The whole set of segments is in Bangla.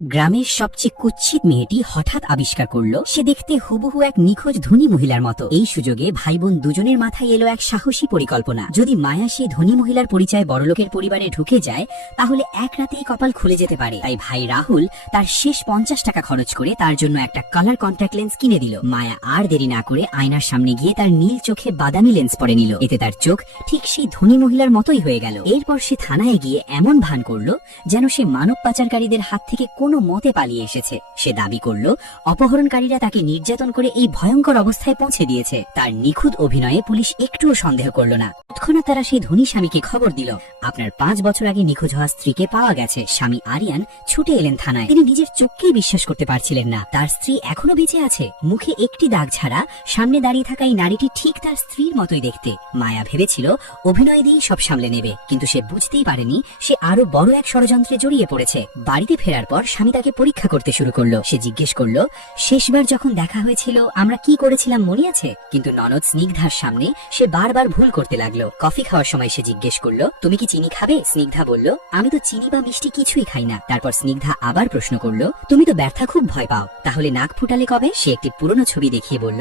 গ্রামের সবচেয়ে কুৎসিত মেয়েটি হঠাৎ আবিষ্কার করলো সে দেখতে হুবহু এক নিখোঁজ ধনী মহিলার মতো। এই সুযোগে ভাই বোন দুজনের মাথায় এলো এক সাহসী পরিকল্পনা। যদি মায়া সেই ধনী মহিলার পরিচয় বড়লোকের পরিবারে ঢুকে যায় তাহলে এক রাতেই কপাল খুলে যেতে পারে। তাই ভাই রাহুল তার শেষ 50 টাকা খরচ করে তার জন্য একটা কালার কন্ট্যাক্ট লেন্স কিনে দিল। মায়া আর দেরি না করে আয়নার সামনে গিয়ে তার নীল চোখে বাদামি লেন্স পরে নিল। এতে তার চোখ ঠিক সেই ধনী মহিলার মতোই হয়ে গেল। এরপর সে থানায় গিয়ে এমন ভান করলো যেন সে মানব পাচারকারীদের হাত থেকে কোনো মতে পালিয়ে এসেছে। সে দাবি করলো অপহরণকারীরা তাকে নির্যাতন করে এই ভয়ঙ্কর অবস্থায় পৌঁছে দিয়েছে। তার নিখুঁত অভিনয়ে পুলিশ একটুও সন্দেহ করল না। তৎক্ষণাৎ তারা সেই ধনী স্বামীকে খবর দিল, আপনার 5 বছর আগে নিখোঁজ হওয়া স্ত্রীকে পাওয়া গেছে। স্বামী আরিয়ান ছুটে এলেন থানায়। তিনি নিজের চোখকেই বিশ্বাস করতে পারছিলেন না, তার স্ত্রী এখনো বেঁচে আছে। মুখে একটি দাগ ছাড়া সামনে দাঁড়িয়ে থাকা এই নারীটি ঠিক তার স্ত্রীর মতোই দেখতে। মায়া ভেবেছিল অভিনয় দিয়েই সব সামলে নেবে, কিন্তু সে বুঝতেই পারেনি সে আরো বড় এক ষড়যন্ত্রে জড়িয়ে পড়েছে। বাড়িতে ফেরার পর স্বামী তাকে পরীক্ষা করতে শুরু করলো। সে জিজ্ঞেস করলো, শেষবার যখন দেখা হয়েছিল আমরা কি করেছিলাম মনে আছে? কিন্তু ননদ স্নিগ্ধার সামনে সে বারবার ভুল করতে লাগলো। কফি খাওয়ার সময় সে জিজ্ঞেস করলো, তুমি কি চিনি খাবে? স্নিগ্ধা বলল, আমি তো চিনি বা মিষ্টি কিছুই খাই না। তারপর স্নিগ্ধা আবার প্রশ্ন করলো, তুমি তো ব্যথা খুব ভয় পাও, তাহলে নাক ফুটালে কবে? সে একটি পুরনো ছবি দেখিয়ে বলল,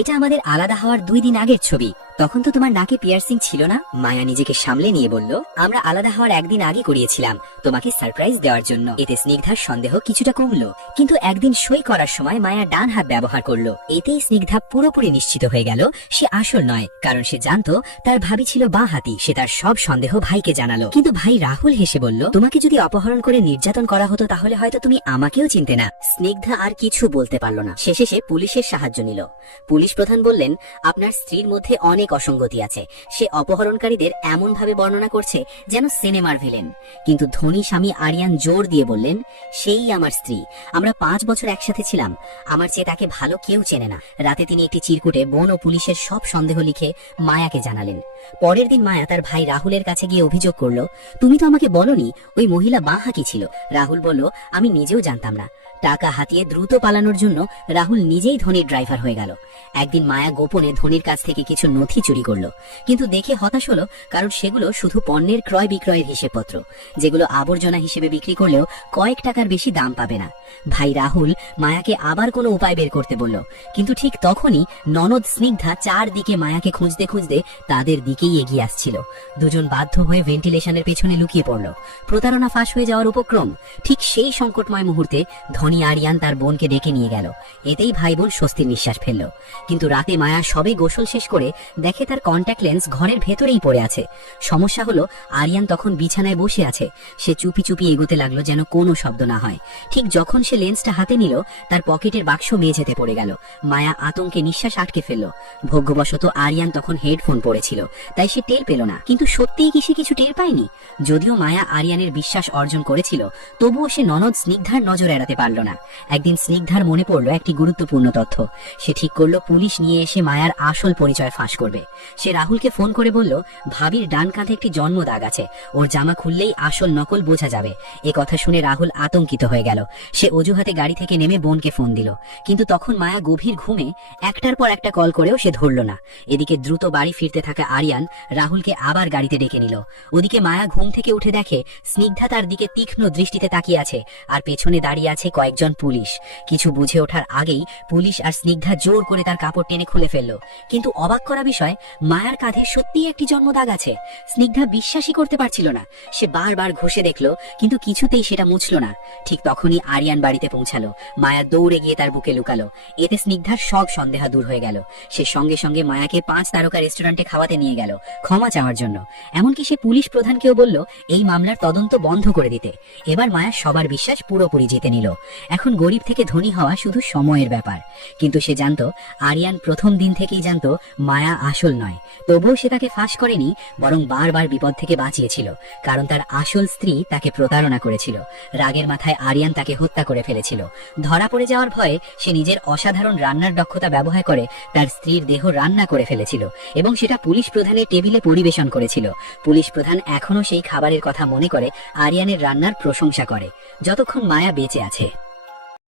এটা আমাদের আলাদা হওয়ার 2 দিন আগের ছবি। তখন তো তোমার নাকে পিয়ার্সিং ছিল না। মায়া নিজেকে সামলে নিয়ে বলল, আমরা আলাদা হওয়ার 1 দিন আগে করিয়েছিলাম, তোমাকে সারপ্রাইজ দেওয়ার জন্য। এতে স্নিগ্ধার সন্দেহ কিছুটা কমলো। কিন্তু একদিন সই করার সময় মায়া ডান হাত ব্যবহার করলো। এতেই স্নিগ্ধা পুরোপুরি নিশ্চিত হয়ে গেল সে আসল নয়, কারণ সে জানতো তার ভাবি ছিল বাঁ হাতি। সে তার সব সন্দেহ ভাইকে জানালো। কিন্তু ভাই রাহুল হেসে বলল, তোমাকে যদি অপহরণ করে নির্যাতন করা হতো তাহলে হয়তো তুমি আমাকেও চিনতে না। স্নিগ্ধা আর কিছু বলতে পারল না। শেষে সে পুলিশের সাহায্য নিল। পুলিশ প্রধান বললেন, আপনার স্ত্রীর মধ্যে অনেক অসঙ্গতি আছে। সে অপহরণকারীদের এমন ভাবে বর্ণনা করছে যেন সিনেমার ভিলেন। কিন্তু ধনী স্বামী আরিয়ান জোর দিয়ে বললেন, সেই আমার স্ত্রী, আমরা 5 বছর একসাথে ছিলাম, আমার চেয়ে তাকে ভালো কেউ চেনে না। রাতে তিনি একটি চিরকুটে বোন ও পুলিশের সব সন্দেহ লিখে মায়াকে জানালেন। পরের দিন মায়া তার ভাই রাহুলের কাছে গিয়ে অভিযোগ করলো, তুমি তো আমাকে বলনি ওই মহিলা বাঁ হাতি ছিল। রাহুল বলল, আমি নিজেও জানতাম না। টাকা হাতিয়ে দ্রুত পালানোর জন্য রাহুল নিজেই ধনীর ড্রাইভার হয়ে গেল। একদিন মায়া গোপনে ধনীর কাছ থেকে কিছু নথি চুরি করলো, কিন্তু দেখে হতাশ হলো, কারণ সেগুলো শুধু পণ্যের ক্রয় বিক্রয়ের হিসেবপত্র, যেগুলো আবর্জনা হিসেবে বিক্রি করলেও কয়েক টাকার বেশি দাম পাবে না। ভাই রাহুল মায়াকে আবার কোনো উপায় বের করতে বলল, কিন্তু ঠিক তখনই ননদ স্নিগ্ধা চারদিকে মায়াকে খুঁজতে খুঁজতে তাদের দিকেই এগিয়ে আসছিল। দুজন বাধ্য হয়ে ভেন্টিলেশনের পেছনে লুকিয়ে পড়ল। প্রতারণা ফাঁস হয়ে যাওয়ার উপক্রম। ঠিক সেই সংকটময় মুহূর্তে ধনী আরিয়ান তার বোনকে ডেকে নিয়ে গেল। এতেই ভাই বোন স্বস্তির নিঃশ্বাস ফেলল। কিন্তু রাতে মায়া সবে গোসল শেষ করে দেখে তার কন্ট্যাক্ট লেন্স ঘরের ভেতরেই পড়ে আছে। সমস্যা হলো আরিয়ান তখন বিছানায় বসে আছে। সে চুপি চুপি এগোতে লাগলো যেন কোনো শব্দ না হয়। ঠিক যখন সে লেন্সটা হাতে নিল, তার পকেটের বাক্স মেঝেতে পড়ে গেল। মায়া আতঙ্কে নিঃশ্বাস আটকে ফেলল। ভাগ্যবশত আরিয়ান তখন হেডফোন পরেছিল, তাই সে টের পেল না। কিন্তু সত্যিই কি সে কিছু টের পায়নি? যদিও মায়া আরিয়ানের বিশ্বাস অর্জন করেছিল, তবুও সে ননদ স্নিগ্ধার নজর এড়াতে পারল না। একদিন স্নিগ্ধার মনে পড়লো একটি গুরুত্বপূর্ণ তথ্য। সে ঠিক করলো পুলিশ নিয়ে এসে মায়ার আসল পরিচয় ফাঁস করবে। সে রাহুলকে ফোন করে বলল, ভাবির ডান কাঁধে একটি জন্ম দাগ আছে, ওর জামা খুললেই আসল নকল বোঝা যাবে। এ কথা শুনে রাহুল আতঙ্কিত হয়ে গেল। সে অজুহাতে গাড়ি থেকে নেমে বোনকে ফোন দিল, কিন্তু তখন মায়া গভীর ঘুমে একটার পর একটা কল করেও সে ধরল না। এদিকে দ্রুত বাড়ি ফিরতে থাকা আরিয়ান রাহুলকে আবার গাড়িতে ডেকে নিল। ওদিকে মায়া ঘুম থেকে উঠে দেখে স্নিগ্ধা তার দিকে তীক্ষ্ণ দৃষ্টিতে তাকিয়ে আছে, আর পেছনে দাঁড়িয়ে আছে কয়েকজন পুলিশ। কিছু বুঝে ওঠার আগেই পুলিশ আর স্নিগ্ধা জোর করে তার কাপড় টেনে খুলে ফেলল। কিন্তু অবাক করা বিষয়, মায়ার কাঁধে সত্যিই একটি জন্মদাগ আছে। স্নিগ্ধা বিশ্বাসই করতে পারছিল না। সে বারবার ঘষে দেখলো, কিন্তু কিছুতেই সেটা মুছল না। ঠিক তখনই আরিয়ান বাড়িতে পৌঁছালো। মায়া দৌড়ে গিয়ে তার বুকে লুকালো। এতে স্নিগ্ধার সব সন্দেহ দূর হয়ে গেল। সে সঙ্গে সঙ্গে মায়াকে 5 তারকা রেস্টুরেন্টে খাওয়াতে নিয়ে গেল ক্ষমা চাওয়ার জন্য। এমনকি সে পুলিশ প্রধানকেও বলল এই মামলার তদন্ত বন্ধ করে দিতে। এবার মায়া সবার বিশ্বাস পুরোপুরি জিতে নিল। এখন গরিব থেকে ধনী হওয়া শুধু সময়ের ব্যাপার। কিন্তু সে জানতো, আরিয়ান প্রথম দিন থেকেই জানতো মায়া আসল নয়। তবুও সে তাকে ফাঁস করেনি, বরং বারবার বিপদ থেকে বাঁচিয়েছিল, কারণ তার আসল স্ত্রী তাকে প্রতারণা করেছিল। রাগের মাথায় আরিয়ান তাকে হত্যা করে ফেলেছিল। ধরা পড়ে যাওয়ার ভয়ে সে নিজের অসাধারণ রান্নার দক্ষতা ব্যবহার করে তার স্ত্রীর দেহ রান্না করে ফেলেছিল এবং সেটা পুলিশ প্রধানের টেবিলে পরিবেশন করেছিল। পুলিশ প্রধান এখনো সেই খাবারের কথা মনে করে আরিয়ানের রান্নার প্রশংসা করে, যতক্ষণ মায়া বেঁচে আছে।